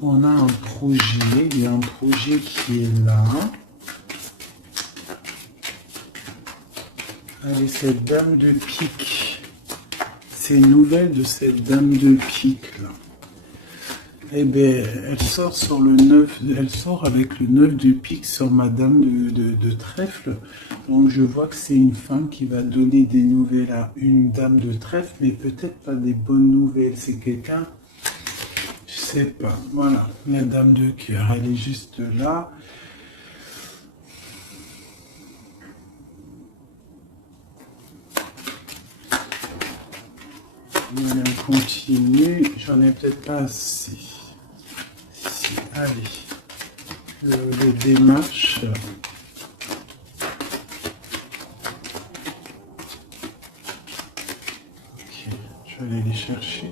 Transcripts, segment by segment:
on a un projet, il y a un projet qui est là. Allez, cette dame de pique. C'est une nouvelle de cette dame de pique là. Eh bien, elle sort sur le 9, elle sort avec le 9 de pique sur madame de trèfle. Donc je vois que c'est une femme qui va donner des nouvelles à une dame de trèfle, mais peut-être pas des bonnes nouvelles. C'est quelqu'un, je sais pas. Voilà, la dame de cœur, elle est juste là. Allez, on continue. J'en ai peut-être pas assez. Si, allez. Les démarches. Ok, je vais aller les chercher.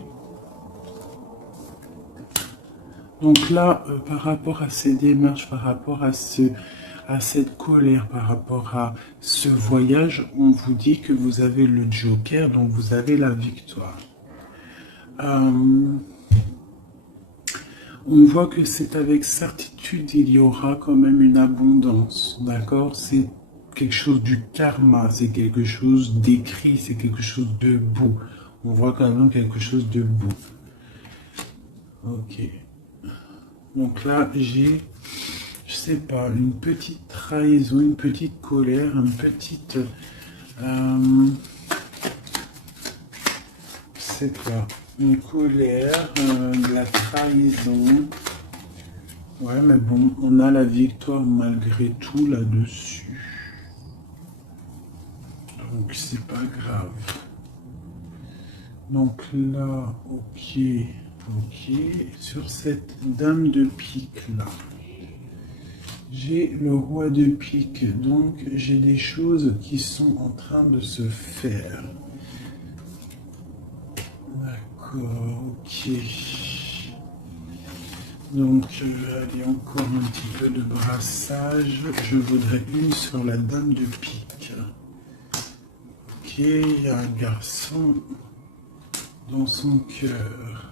Donc là, par rapport à ces démarches, par rapport à cette colère, par rapport à ce voyage, on vous dit que vous avez le joker, donc vous avez la victoire. On voit que c'est avec certitude, il y aura quand même une abondance, d'accord? C'est quelque chose du karma, c'est quelque chose d'écrit, c'est quelque chose de beau. On voit quand même quelque chose de beau. Ok. Donc là, j'ai, je sais pas, une petite trahison, une petite colère, une petite... je sais pas, une colère, de la trahison. Ouais, mais bon, on a la victoire malgré tout là-dessus. Donc, c'est pas grave. Donc là, ok. Sur cette dame de pique là, j'ai le roi de pique. Donc, j'ai des choses qui sont en train de se faire. D'accord, ok. Donc, allez, encore un petit peu de brassage. Je voudrais une sur la dame de pique. Ok, il y a un garçon dans son cœur.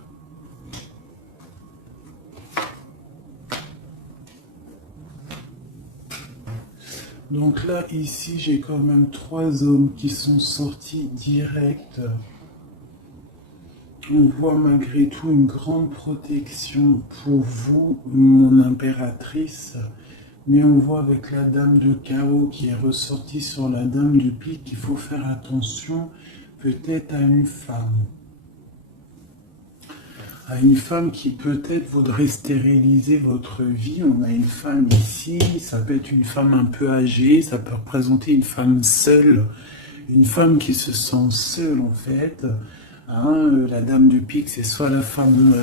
Donc là, ici, j'ai quand même 3 hommes qui sont sortis direct. On voit malgré tout une grande protection pour vous, mon impératrice. Mais on voit avec la dame de carreau qui est ressortie sur la dame de pique qu'il faut faire attention peut-être à une femme. À une femme qui peut-être voudrait stériliser votre vie. On a une femme ici, ça peut être une femme un peu âgée, ça peut représenter une femme seule. Une femme qui se sent seule en fait. La dame de pique, c'est soit la femme,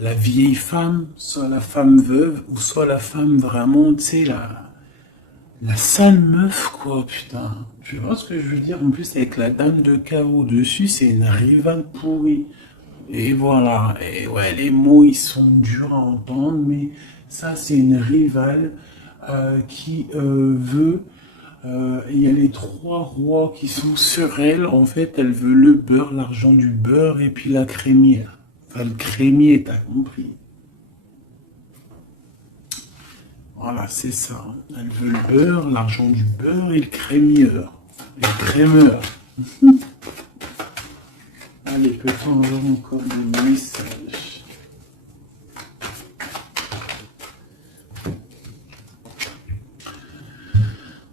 la vieille femme, soit la femme veuve, ou soit la femme vraiment, tu sais, la sale meuf, quoi, putain. Tu vois ce que je veux dire? En plus, avec la dame de carreau dessus, c'est une rivale pourrie. Et voilà. Et ouais, les mots, ils sont durs à entendre, mais ça, c'est une rivale qui veut... il y a les 3 rois qui sont sur elle. En fait, elle veut le beurre, l'argent du beurre et puis la crémière. Enfin, le crémier, t'as compris. Voilà, c'est ça. Elle veut le beurre, l'argent du beurre et le crémieur. Le crémeur. Allez, peut-on avoir encore des messages?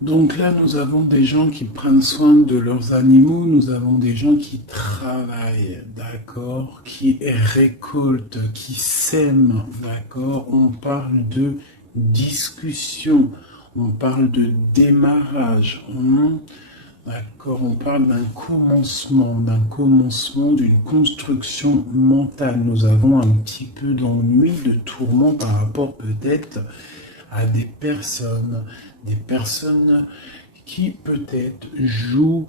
Donc là, nous avons des gens qui prennent soin de leurs animaux, nous avons des gens qui travaillent, d'accord, qui récoltent, qui sèment, d'accord. On parle de discussion, on parle de démarrage, d'accord. On parle d'un commencement, d'une construction mentale. Nous avons un petit peu d'ennui, de tourment par rapport peut-être à des personnes qui peut-être jouent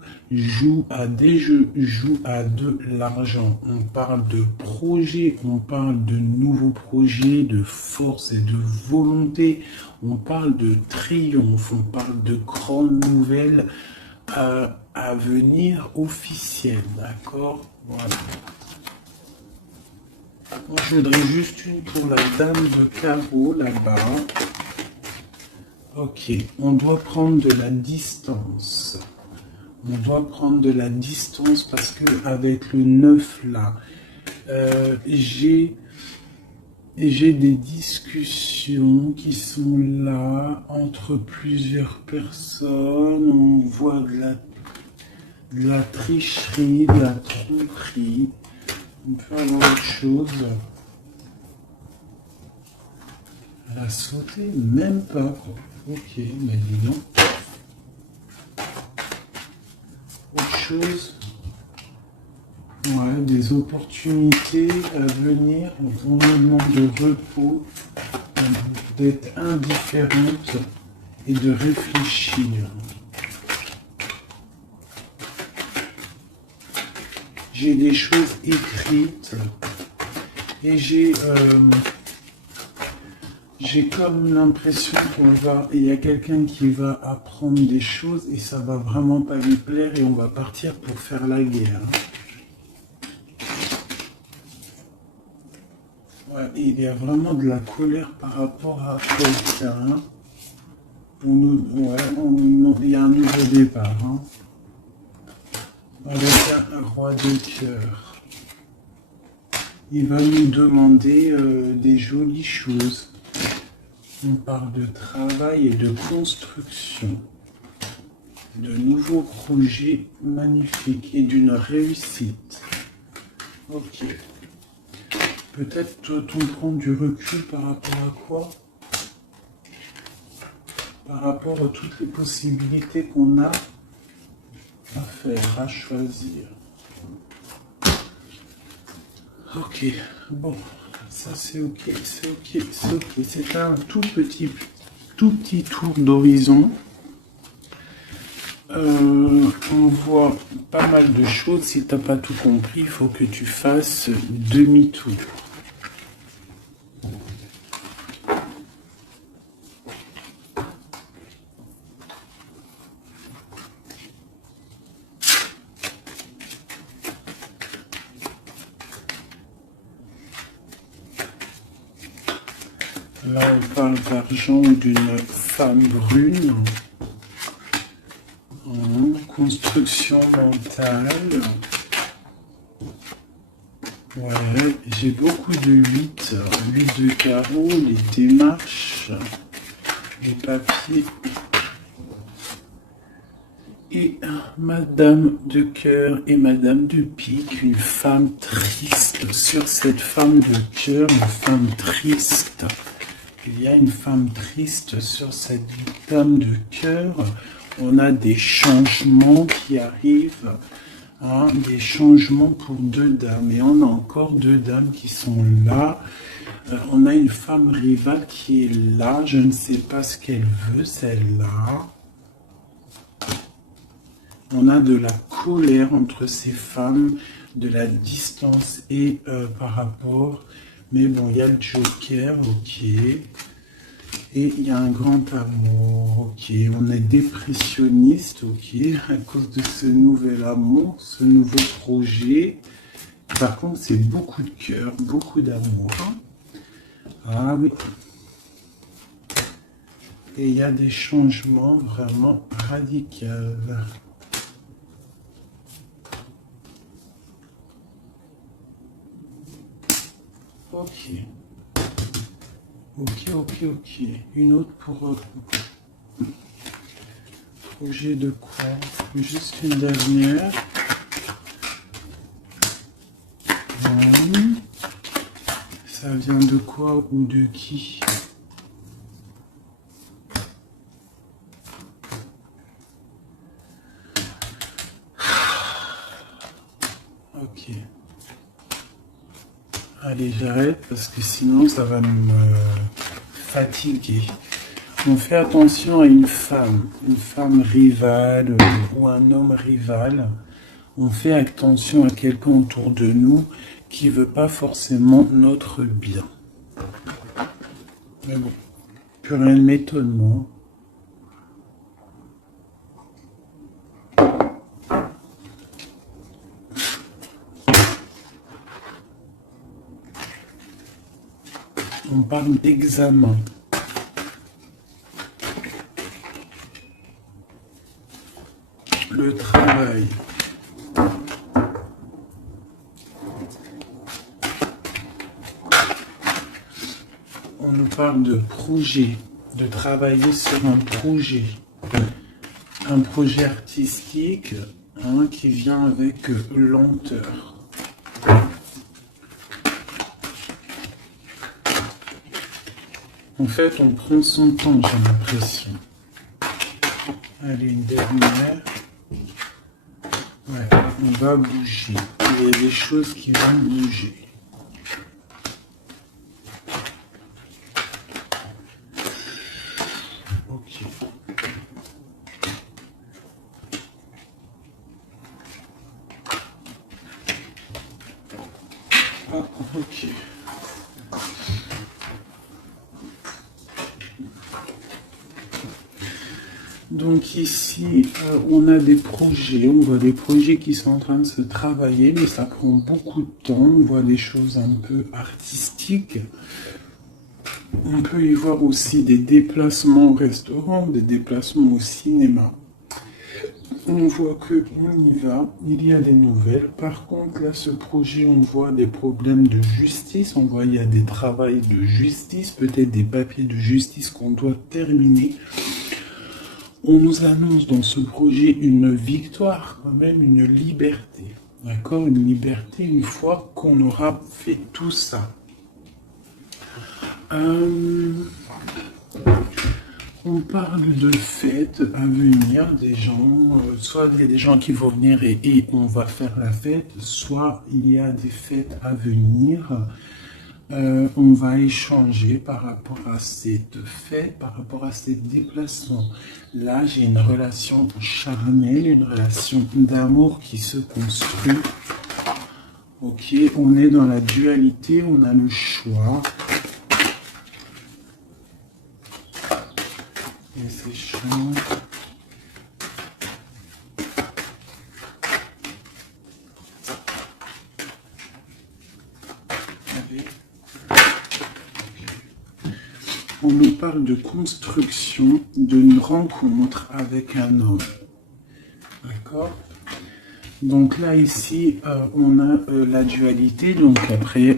à des jeux, jouent à de l'argent. On parle de projets, on parle de nouveaux projets, de force et de volonté. On parle de triomphe, on parle de grandes nouvelles à venir officielles, d'accord? Voilà. Moi, je voudrais juste une pour la dame de carreau là-bas. Ok, on doit prendre de la distance. On doit prendre de la distance parce que avec le 9 là, j'ai des discussions qui sont là entre plusieurs personnes. On voit de la tricherie, de la tromperie. On peut avoir autre chose. Elle a sauté, même pas. Ok, mais dis donc. Autre chose. Ouais, des opportunités à venir, un moment de repos, d'être indifférente et de réfléchir. J'ai des choses écrites et j'ai comme l'impression il y a quelqu'un qui va apprendre des choses et ça va vraiment pas lui plaire et on va partir pour faire la guerre. Ouais, il y a vraiment de la colère par rapport à quelqu'un. Il y a un nouveau départ. Hein. Avec un roi de cœur. Il va nous demander des jolies choses. On parle de travail et de construction, de nouveaux projets magnifiques et d'une réussite. Ok. Peut-être on prend du recul par rapport à quoi? Par rapport à toutes les possibilités qu'on a à faire, à choisir. Ok, bon. Ça c'est ok, c'est ok, c'est ok. C'est un tout petit tour d'horizon. On voit pas mal de choses. Si t'as pas tout compris, il faut que tu fasses demi-tour. Là, on parle d'argent d'une femme brune. Construction mentale. Ouais, j'ai beaucoup de 8. 8 de carreau, les démarches, les papiers. Et Madame de cœur et Madame de pique, une femme triste. Sur cette femme de cœur, une femme triste. Il y a une femme triste sur cette dame de cœur. On a des changements qui arrivent, hein, des changements pour deux dames. Et on a encore deux dames qui sont là. On a une femme rivale qui est là. Je ne sais pas ce qu'elle veut, celle-là. On a de la colère entre ces femmes, de la distance et par rapport... Mais bon, il y a le Joker, ok. Et il y a un grand amour, ok. On est dépressionniste, ok. À cause de ce nouvel amour, ce nouveau projet. Par contre, c'est beaucoup de cœur, beaucoup d'amour. Ah oui. Et il y a des changements vraiment radicaux. Ok. Ok. Une autre pour projet de quoi? Juste une dernière. Ça vient de quoi ou de qui? Ok. Allez, j'arrête parce que sinon ça va me fatiguer. On fait attention à une femme rivale ou un homme rival. On fait attention à quelqu'un autour de nous qui veut pas forcément notre bien. Mais bon, plus rien ne m'étonne, moi. on parle d'examen. Le travail. On nous parle de projet, de travailler sur un projet artistique qui vient avec lenteur. En fait, on prend son temps, j'ai l'impression. Allez, une dernière. Ouais, on va bouger. Il y a des choses qui vont bouger. Ok. Ah, ok. Donc ici, on a des projets, on voit des projets qui sont en train de se travailler, mais ça prend beaucoup de temps, on voit des choses un peu artistiques. On peut y voir aussi des déplacements au restaurant, des déplacements au cinéma. On voit qu'on y va, il y a des nouvelles. Par contre, là, ce projet, on voit des problèmes de justice, on voit il y a des travaux de justice, peut-être des papiers de justice qu'on doit terminer. On nous annonce dans ce projet une victoire, quand même une liberté. D'accord? Une liberté une fois qu'on aura fait tout ça. On parle de fêtes à venir, des gens, soit il y a des gens qui vont venir et on va faire la fête, soit il y a des fêtes à venir. On va échanger par rapport à cette fête, par rapport à ces déplacements. Là, j'ai une relation charnelle, une relation d'amour qui se construit. Ok, on est dans la dualité, on a le choix. Et c'est chiant. On nous parle de construction d'une rencontre avec un homme. D'accord? Donc là, ici, on a la dualité. Donc après,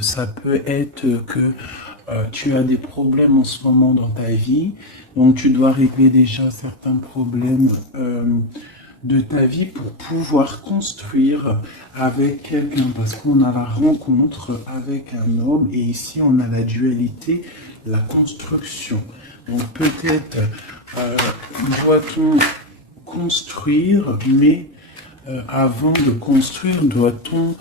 ça peut être que tu as des problèmes en ce moment dans ta vie. Donc tu dois régler déjà certains problèmes de ta vie pour pouvoir construire avec quelqu'un. Parce qu'on a la rencontre avec un homme. Et ici, on a la dualité, la construction. Donc peut-être doit-on construire, mais avant de construire, doit-on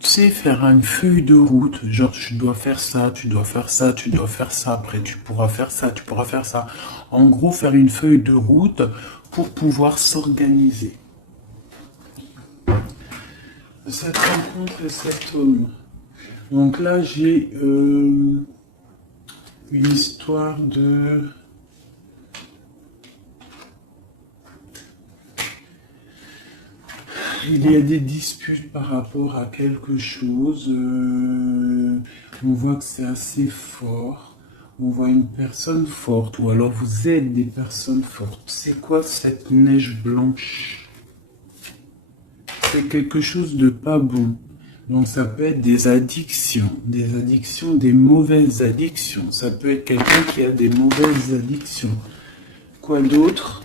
tu sais, faire une feuille de route, genre tu dois faire ça, tu dois faire ça, tu dois faire ça, après tu pourras faire ça, tu pourras faire ça. En gros, faire une feuille de route pour pouvoir s'organiser. Cette rencontre et cet homme. Donc là, j'ai une histoire de... Il y a des disputes par rapport à quelque chose. On voit que c'est assez fort. On voit une personne forte. Ou alors vous êtes des personnes fortes. C'est quoi cette neige blanche? C'est quelque chose de pas bon. Donc ça peut être des addictions, des mauvaises addictions. Ça peut être quelqu'un qui a des mauvaises addictions. Quoi d'autre?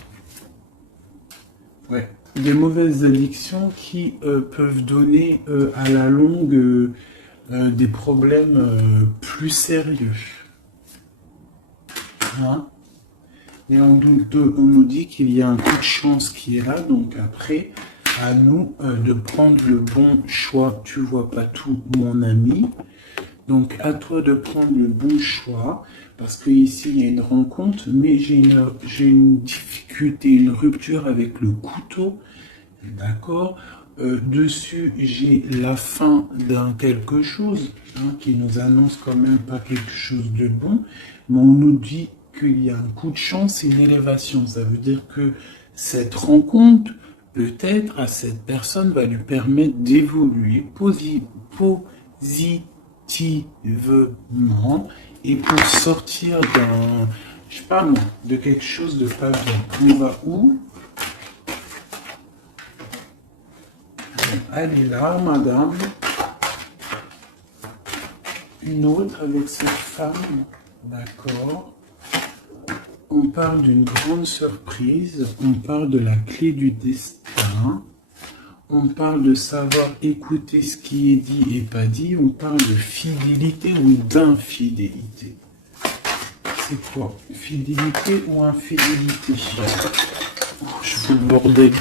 Ouais. Des mauvaises addictions qui peuvent donner à la longue des problèmes plus sérieux. Hein? Et on nous dit qu'il y a un coup de chance qui est là, donc après, à nous de prendre le bon choix. Tu vois pas tout, mon ami. Donc à toi de prendre le bon choix, parce que ici il y a une rencontre, mais j'ai une difficulté, une rupture avec le couteau, d'accord. Dessus j'ai la fin d'un quelque chose, qui nous annonce quand même pas quelque chose de bon, mais on nous dit qu'il y a un coup de chance et une élévation. Ça veut dire que cette rencontre, peut-être à cette personne, va lui permettre d'évoluer positivement et pour sortir d'un, je sais pas moi, de quelque chose de pas bien. On va où? Elle est là, madame. Une autre avec cette femme. D'accord. On parle d'une grande surprise. On parle de la clé du destin. On parle de savoir écouter ce qui est dit et pas dit. On parle de fidélité ou d'infidélité. C'est quoi? Fidélité ou infidélité? Je fous le bordel.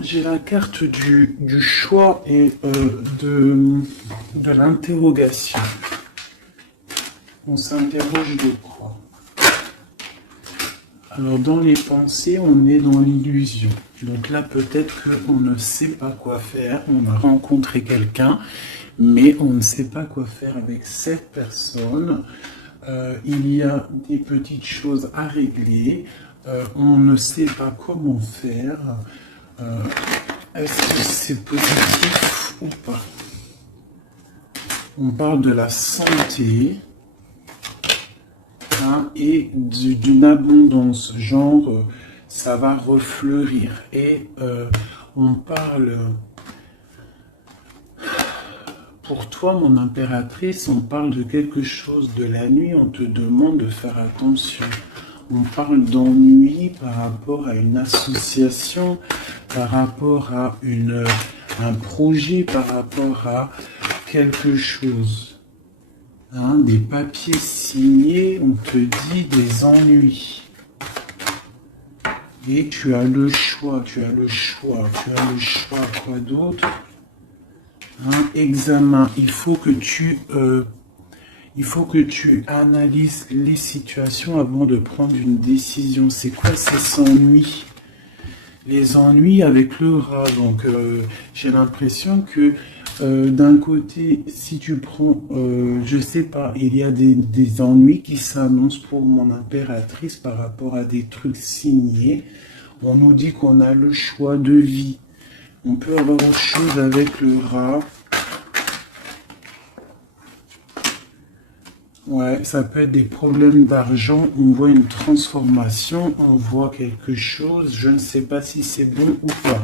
J'ai la carte du choix et de l'interrogation. On s'interroge de quoi? Alors dans les pensées, on est dans l'illusion. Donc là, peut-être qu'on ne sait pas quoi faire. On a rencontré quelqu'un, mais on ne sait pas quoi faire avec cette personne. Il y a des petites choses à régler. On ne sait pas comment faire. Est-ce que c'est positif ou pas? On parle de la santé hein, et d'une abondance, genre ça va refleurir. Et on parle, pour toi mon impératrice, on parle de quelque chose de la nuit, on te demande de faire attention. On parle d'ennui par rapport à une association, par rapport à un projet, par rapport à quelque chose. Hein, des papiers signés, on te dit des ennuis. Et tu as le choix, quoi d'autre? Hein, examen, il faut que tu analyses les situations avant de prendre une décision. C'est quoi ces ennuis? Les ennuis avec le rat. Donc, j'ai l'impression que d'un côté, si tu prends, je sais pas, il y a des ennuis qui s'annoncent pour mon impératrice par rapport à des trucs signés. On nous dit qu'on a le choix de vie. On peut avoir autre chose avec le rat. Ouais, ça peut être des problèmes d'argent, on voit une transformation, on voit quelque chose, je ne sais pas si c'est bon ou pas.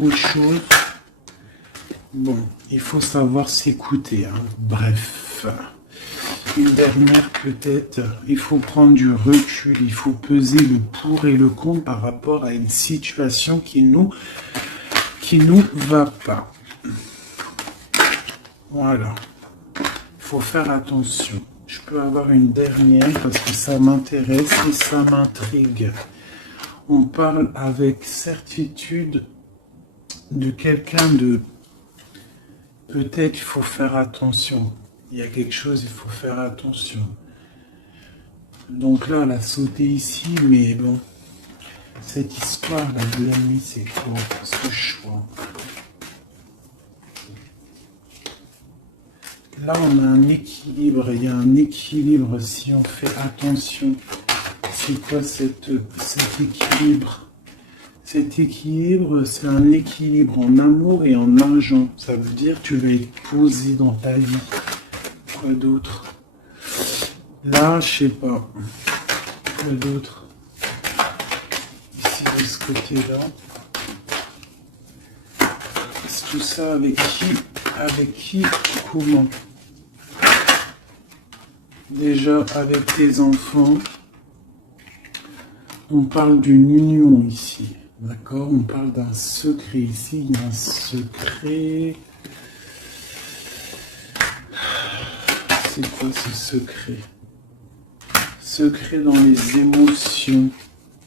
Autre chose, bon, il faut savoir s'écouter, hein. Bref. Une dernière peut-être, il faut prendre du recul, il faut peser le pour et le contre par rapport à une situation qui nous va pas. Voilà. Faut faire attention. Je peux avoir une dernière parce que ça m'intéresse et ça m'intrigue. On parle avec certitude de quelqu'un de... Peut-être il faut faire attention. Il y a quelque chose, il faut faire attention. Donc là, elle a sauté ici, mais bon. Cette histoire-là de la nuit, c'est quoi? Ce choix. Là, on a un équilibre. Il y a un équilibre si on fait attention. C'est quoi cet équilibre? Cet équilibre, c'est un équilibre en amour et en argent. Ça veut dire que tu vas être posé dans ta vie. Quoi d'autre? Là, je sais pas. Quoi d'autre? Ici, de ce côté-là. C'est tout ça avec qui? Avec qui? Comment? Déjà, avec tes enfants. On parle d'une union ici. D'accord? On parle d'un secret ici. Il y a un secret. C'est quoi ce secret? Secret dans les émotions,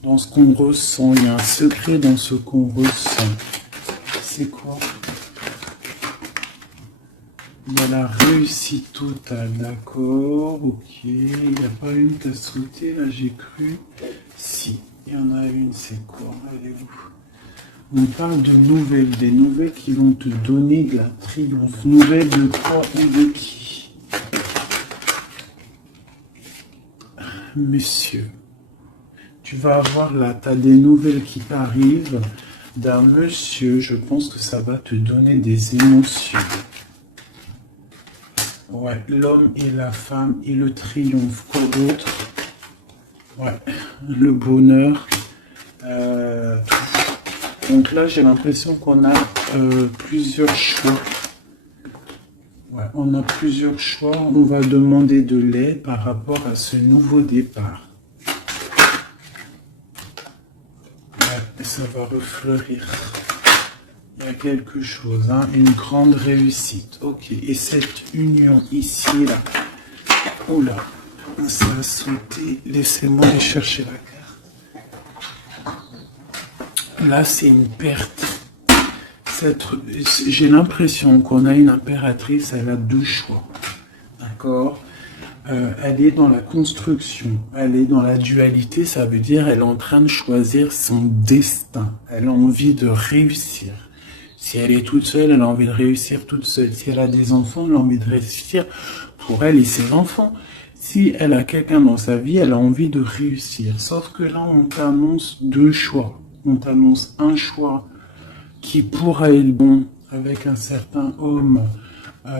dans ce qu'on ressent. Il y a un secret dans ce qu'on ressent. C'est quoi? Il y a la réussite totale, d'accord, ok. Il n'y a pas une qui a sauté, là j'ai cru. Si, il y en a une, c'est quoi? Elle est où? On parle de nouvelles, des nouvelles qui vont te donner de la triomphe. Nouvelles de quoi ou de qui? Monsieur, tu vas avoir là, tu as des nouvelles qui t'arrivent. d'un monsieur. Je pense que ça va te donner des émotions. Ouais, l'homme et la femme et le triomphe. Quoi d'autre? Ouais, le bonheur. Donc là, j'ai l'impression qu'on a plusieurs choix. Ouais, on a plusieurs choix. On va demander de l'aide par rapport à ce nouveau départ. Ouais, et ça va refleurir. Il y a quelque chose, hein, une grande réussite. Ok, et cette union ici, là. Oula, ça a sauté. Laissez-moi aller chercher la carte. Là, c'est une perte. J'ai l'impression qu'on a une impératrice, elle a deux choix. D'accord? Elle est dans la construction, elle est dans la dualité, ça veut dire elle est en train de choisir son destin. Elle a envie de réussir. Si elle est toute seule, elle a envie de réussir toute seule. Si elle a des enfants, elle a envie de réussir pour elle et ses enfants. Si elle a quelqu'un dans sa vie, elle a envie de réussir. Sauf que là, on t'annonce deux choix. On t'annonce un choix qui pourra être bon avec un certain homme.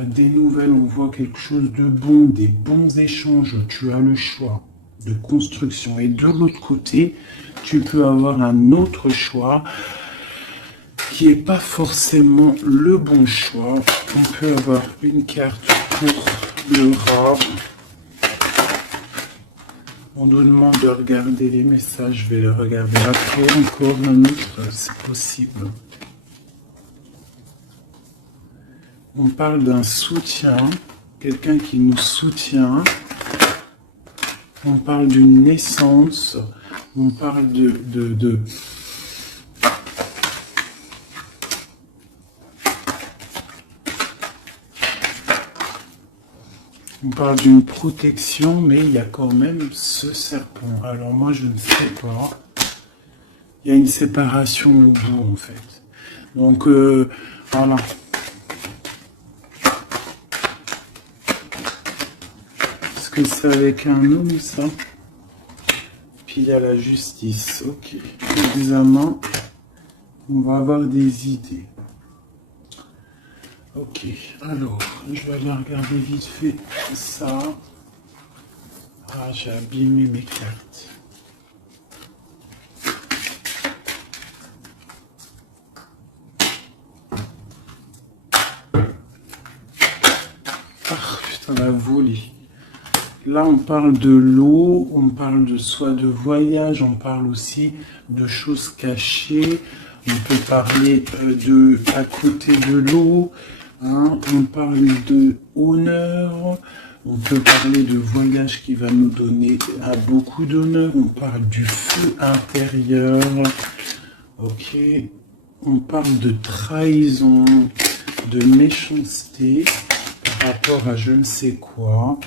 Des nouvelles, on voit quelque chose de bon, des bons échanges. Tu as le choix de construction. Et de l'autre côté, tu peux avoir un autre choix qui n'est pas forcément le bon choix. On peut avoir une carte pour le rat. On nous demande de regarder les messages, je vais les regarder après. Encore un autre, c'est possible. On parle d'un soutien, quelqu'un qui nous soutient. On parle d'une naissance. On parle On parle d'une protection, mais il y a quand même ce serpent. Alors moi, je ne sais pas. Il y a une séparation au bout, en fait. Donc, voilà. Est-ce que c'est avec un homme, ça? Puis il y a la justice. Ok. Examen. On va avoir des idées. Ok, alors, je vais aller regarder vite fait ça. Ah, j'ai abîmé mes cartes. Ah, putain, la volée. Là, on parle de l'eau, on parle de soit de voyage, on parle aussi de choses cachées. On peut parler de à côté de l'eau. Hein, on parle de honneur, on peut parler de voyage qui va nous donner beaucoup d'honneur, on parle du feu intérieur, ok, on parle de trahison, de méchanceté par rapport à je ne sais quoi,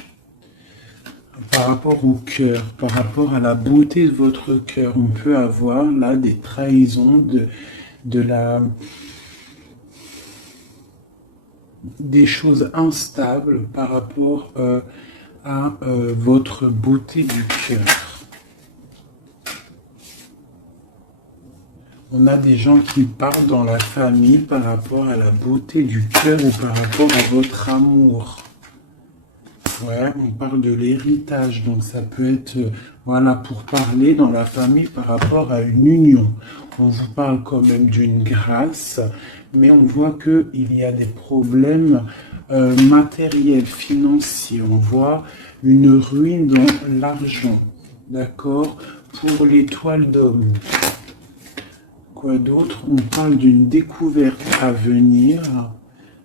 par rapport au cœur, par rapport à la beauté de votre cœur. On peut avoir là des trahisons, des choses instables par rapport à votre beauté du cœur. On a des gens qui parlent dans la famille par rapport à la beauté du cœur ou par rapport à votre amour. Ouais, on parle de l'héritage, donc ça peut être, voilà, pour parler dans la famille par rapport à une union. On vous parle quand même d'une grâce, mais on voit qu'il y a des problèmes matériels, financiers. On voit une ruine dans l'argent, d'accord, pour l'étoile d'homme. Quoi d'autre? On parle d'une découverte à venir,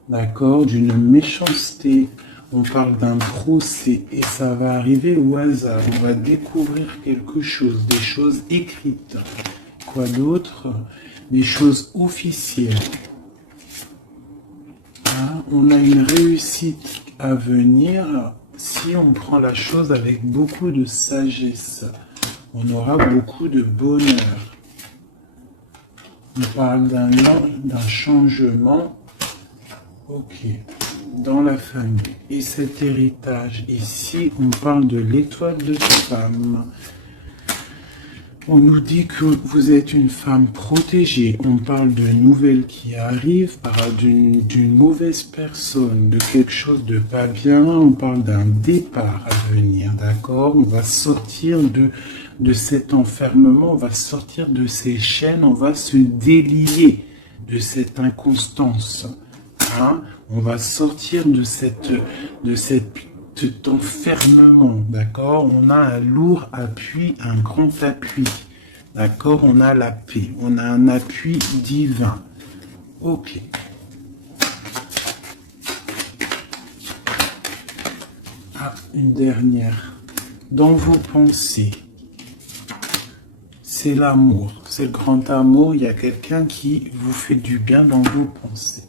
d'accord, d'une méchanceté. On parle d'un procès et ça va arriver au hasard. On va découvrir quelque chose, des choses écrites. Quoi d'autre? Des choses officielles. Hein? On a une réussite à venir si on prend la chose avec beaucoup de sagesse. On aura beaucoup de bonheur. On parle d'un changement. Ok. Dans la famille. Et cet héritage, ici, on parle de l'étoile de femme. On nous dit que vous êtes une femme protégée. On parle de nouvelles qui arrivent, d'une mauvaise personne, de quelque chose de pas bien. On parle d'un départ à venir, d'accord? On va sortir de cet enfermement, on va sortir de ces chaînes, on va se délier de cette inconstance. Hein? On va sortir de cet enfermement, d'accord? On a un lourd appui, un grand appui, d'accord? On a la paix, on a un appui divin. Ok. Ah, une dernière. Dans vos pensées, c'est l'amour, c'est le grand amour. Il y a quelqu'un qui vous fait du bien dans vos pensées.